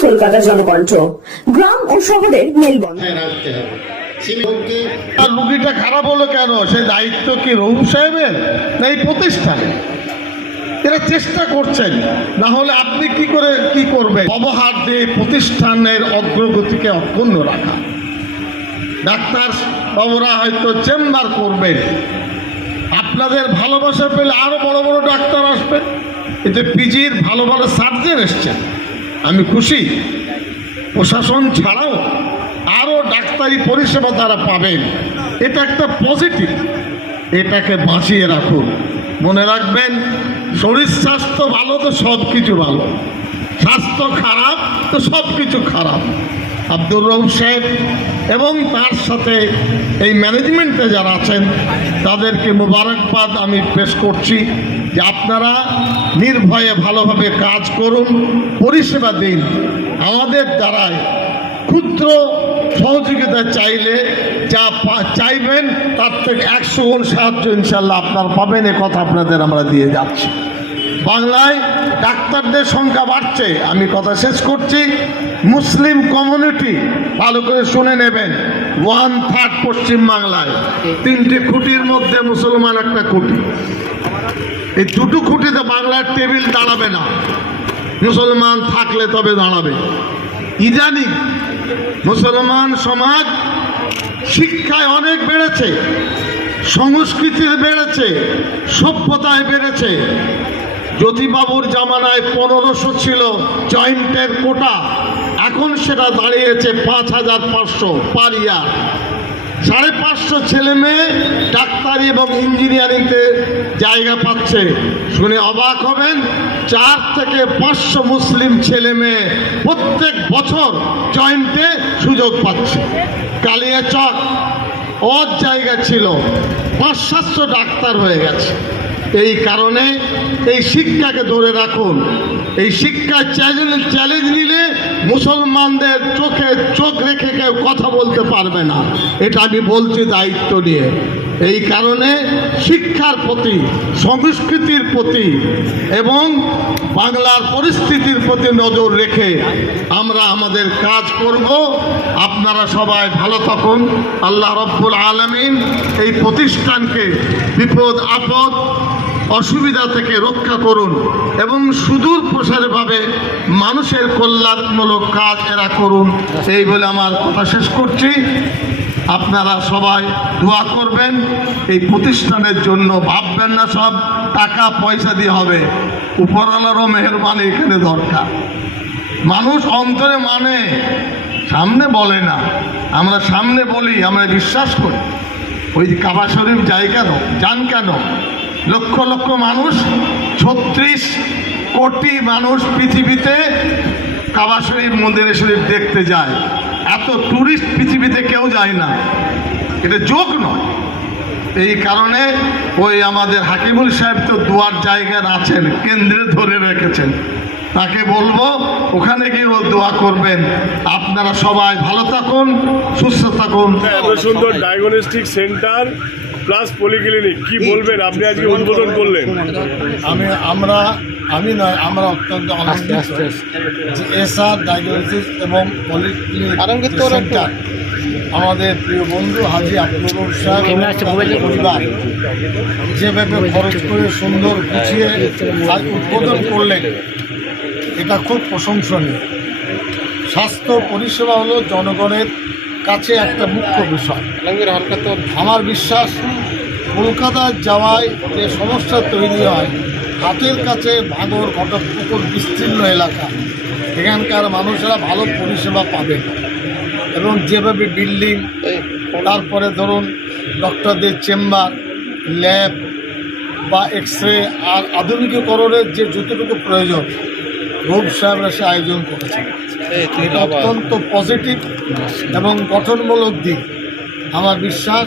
কলকাতা জনকণ্ঠ, গ্রাম ও শহরের মেলবন্ধন। আর রুগীটা খারাপ হলো কেন? সে দায়িত্ব কি রহুম সাহেবের? না এই প্রতিষ্ঠানে এরা চেষ্টা করছেন। না হলে আপনি কি করে, কি করবেন? ব্যবহার দিয়ে প্রতিষ্ঠানের অগ্রগতিকে অক্ষুণ্ণ রাখা। ডাক্তার বাবুরা হয়তো চেম্বার করবেন। আপনাদের ভালোবাসা পেলে আরও বড় বড় ডাক্তার আসবে। এতে পিজির ভালো ভালো সার্জন এসছেন। আমি খুশি। প্রশাসন ছাড়াও আরও ডাক্তারি পরিষেবা তারা পাবেন। এটা একটা পজিটিভ এটাকে বাঁচিয়ে রাখুন। মনে রাখবেন, শরীর স্বাস্থ্য ভালো তো সব কিছু ভালো। স্বাস্থ্য খারাপ তো সব কিছু খারাপ। আব্দুর রৌফ সাহেব এবং তার সাথে এই ম্যানেজমেন্টে যারা আছেন, তাদেরকে মোবারকবাদ আমি পেশ করছি যে আপনারা নির্ভয়ে ভালোভাবে কাজ করুন, পরিষেবা দিন। আমাদের দ্বারায় ক্ষুদ্র সহযোগিতা চাইলে যা চাইবেন তার থেকে একশো গুণ সাহায্য ইনশাল্লাহ আপনার পাবেন, এ কথা আপনাদের আমরা দিয়ে যাচ্ছি। বাংলায় ডাক্তারদের সংখ্যা বাড়ছে। আমি কথা শেষ করছি। মুসলিম কমিউনিটি ভালো করে শুনে নেবেন। ওয়ান থার্ড পশ্চিম বাংলায়। তিনটি খুঁটির মধ্যে মুসলমান একটা খুঁটি। এই দুটো খুঁটিতে বাংলার টেবিল দাঁড়াবে না। মুসলমান থাকলে তবে দাঁড়াবে। ইদানিং মুসলমান সমাজ শিক্ষায় অনেক বেড়েছে সংস্কৃতিতে বেড়েছে, সভ্যতায় বেড়েছে। জ্যোতিবাবুর জামানায় পনেরোশো ছিল জয়েন্টের কোটা। এখন সেটা দাঁড়িয়েছে পাঁচ হাজার পাঁচশো পার ইয়ার। সাড়ে পাঁচশো ছেলে মেয়ে, ডাক্তারি এবং ইঞ্জিনিয়ারিংতে জায়গা পাচ্ছে। শুনে অবাক হবেন, চার থেকে পাঁচশো মুসলিম ছেলে মেয়ে প্রত্যেক বছর জয়েন্টে সুযোগ পাচ্ছে। কালিয়াচক, ওর জায়গা ছিল। পাঁচ সাতশো ডাক্তার হয়ে গেছে। এই কারণে এই শিক্ষাকে ধরে রাখুন। এই শিক্ষা চ্যালেঞ্জ চ্যালেঞ্জ নিলে মুসলমানদের চোখে চোখ রেখে কেউ কথা বলতে পারবে না। এটা আমি বলছি দায়িত্ব নিয়ে। এই কারণে শিক্ষার প্রতি, সংস্কৃতির প্রতি এবং বাংলার পরিস্থিতির প্রতি নজর রেখে আমরা আমাদের কাজ করব। আপনারা সবাই ভালো থাকুন। আল্লাহ রব্বুল আলমিন এই প্রতিষ্ঠানকে বিপদ আপদ অসুবিধা থেকে রক্ষা করুন এবং সুদূর প্রসারভাবে মানুষের কল্যাণমূলক কাজ এরা করুন। এই বলে আমার কথা শেষ করছি। আপনারা সবাই দোয়া করবেন। এই প্রতিষ্ঠানের জন্য ভাববেন না সব টাকা পয়সা দিয়ে হবে। উপরওয়ালারও মেহরবানি এখানে দরকার। মানুষ অন্তরে মানে সামনে বলে না। আমরা সামনে বলি, আমরা বিশ্বাস করি। ওই কাবা শরীফ যাই কেন? যান কেন? লক্ষ লক্ষ মানুষ, ছত্রিশ কোটি মানুষ পৃথিবীতে কাবা শরীফ, মন্দিরে শরীফ দেখতে যায়। এত টুরিস্ট পৃথিবীতে কেউ যায় না। এটা যোগ নয়। এই কারণে ওই আমাদের হাকিমুল সাহেব তো দুয়ার জায়গায় আছেন, কেন্দ্রে ধরে রেখেছেন। তাকে বলব, ওখানে গিয়ে দোয়া করবেন। আপনারা সবাই ভালো থাকুন, সুস্থ থাকুন। এত সুন্দর ডায়াগনস্টিক সেন্টার প্লাস পলিক্লিনিক কি বলবেন? আপনি আজকে উদ্বোধন করলেন। আমি আমরা আমি নয় আমরা অত্যন্ত আনন্দিত। যে এসআর ডায়াগনোসিস এবং পলিক্লিনিক সেন্টার। আমাদের প্রিয় বন্ধু হাজি আব্দুল সাহেব পরিবার। যেভাবে খরচ করে সুন্দর গুছিয়ে আজ উদ্বোধন করলেন এটা খুব প্রশংসনীয়। স্বাস্থ্য পরিষেবা হলো জনগণের কাছে একটা মুখ্য বিষয়। আমার বিশ্বাস কলকাতায় যাওয়ায় যে সমস্যা তৈরি হয় হাতের কাছে ভাঙর ঘটকপুকুর বিস্তীর্ণ এলাকা। এখানকার মানুষেরা ভালো পরিষেবা পাবে। এবং যেভাবে বিল্ডিং তারপরে ধরুন ডক্টরদের চেম্বার ল্যাব বা এক্স রে আর আধুনিকীকরণের যে যতটুকু প্রয়োজন রোগ সাহেবরা সে আয়োজন করেছে। এটা অত্যন্ত পজিটিভ এবং গঠনমূলক দিক। আমার বিশ্বাস